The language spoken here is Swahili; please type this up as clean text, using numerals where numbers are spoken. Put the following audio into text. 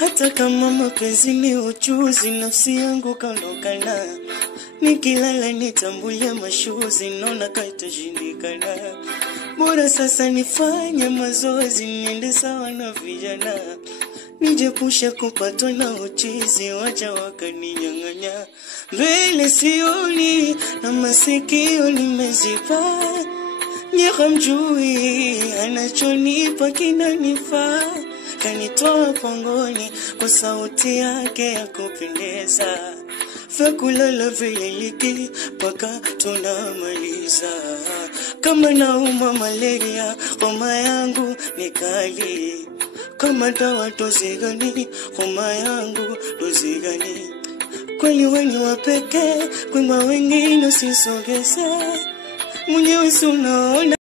Hata kama mapenzi ni uchuzi, nafsi yangu kaondokana. Nikilala nitambulie mashuzi, naona kaitashindikana. Bora sasa nifanye mazoezi, niende sawa na vijana. Nijepushe kupatwa na uchizi, wacha wakaninyang'anya. Mbele sioni na masikio nimeziba. Nyeka mjui, anachonipa kinanifaa. Kanitoa pangoni kwa sauti yake ya kupendeza. Fakulala vile liki paka tunamaliza. Kama nauma malaria, homa yangu ni kali. Kama dawa dozi gani, homa yangu dozi gani. Kweli weni wapeke, kwema wengine usisogeze. Mwenyewe si unaona.